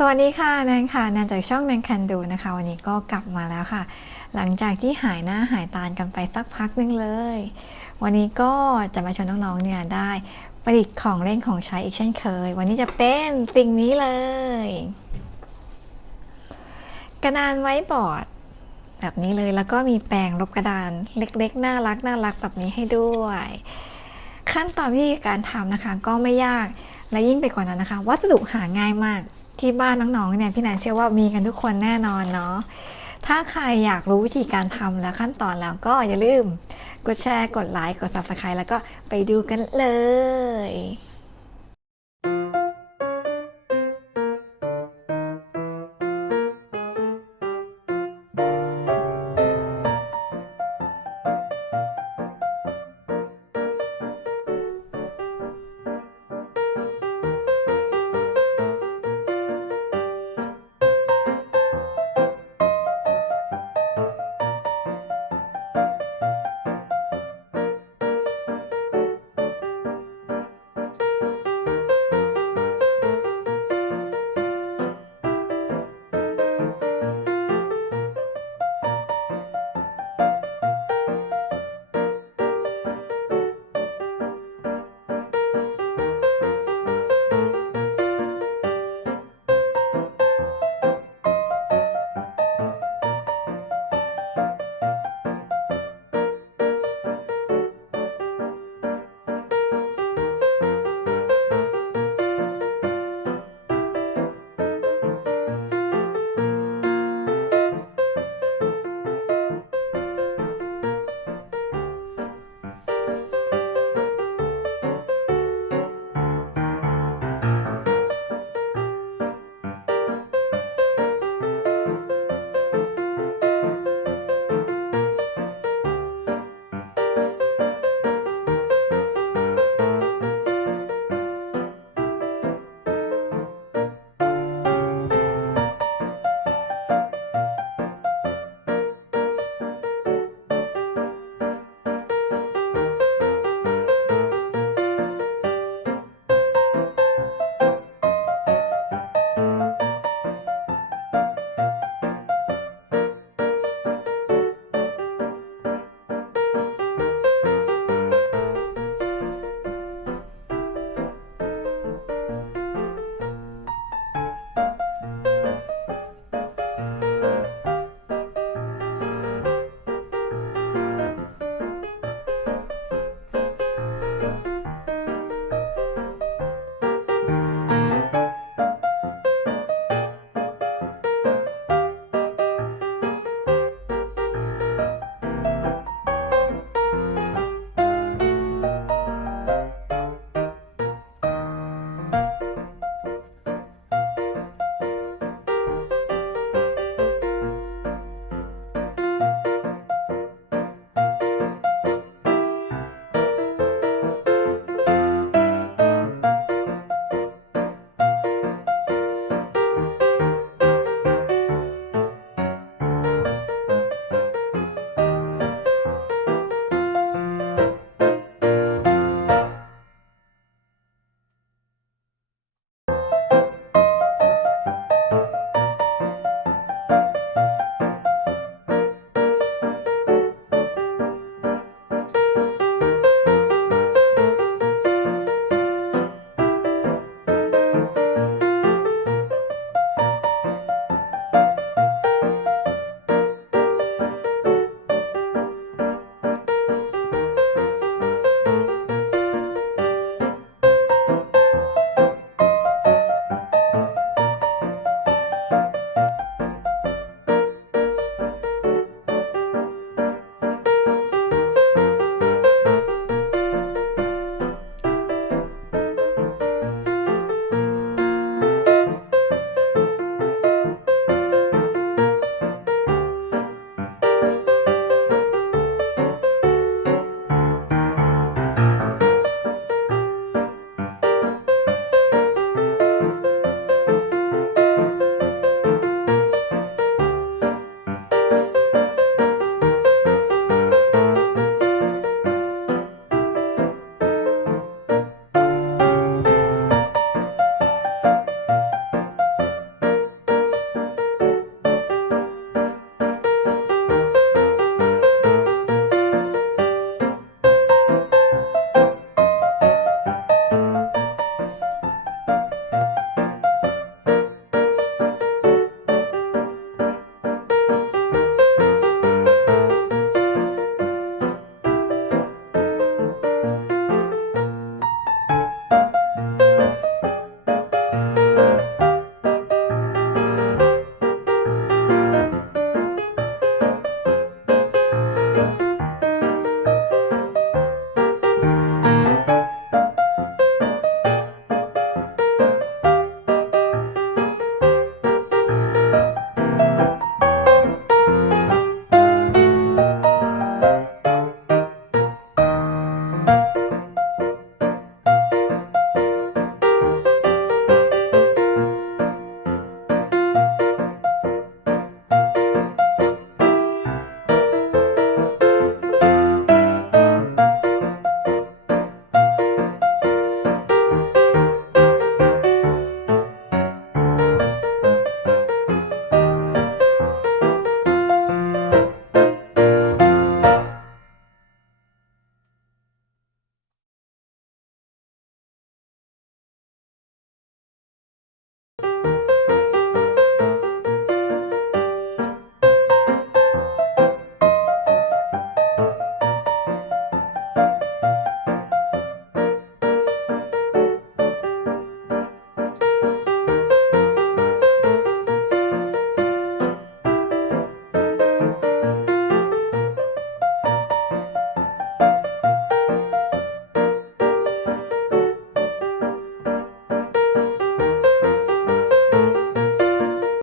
สวัสดีค่ะแนนค่ะแนนจากช่องNan.Can.Doนะคะวันนี้ก็กลับมาแล้วค่ะหลังจากที่หายหน้าหายตากันไปสักพักนึงเลยวันนี้ก็จะมาชวนน้องๆเนี่ยได้ประดิษฐ์ของเล่นของใช้อีกเช่นเคยวันนี้จะเป็นสิ่งนี้เลยกระดานไว้บอร์ดแบบนี้เลยแล้วก็มีแปรงลบกระดานเล็กๆน่ารักแบบนี้ให้ด้วยขั้นตอนวิธีการทำนะคะก็ไม่ยากและยิ่งไปกว่านั้นนะคะวัสดุหาง่ายมากที่บ้านน้องๆเนี่ยพี่แนนเชื่อว่ามีกันทุกคนแน่นอนเนาะถ้าใครอยากรู้วิธีการทำและขั้นตอนแล้วก็อย่าลืมกดแชร์กดไลค์กด Subscribe แล้วก็ไปดูกันเลย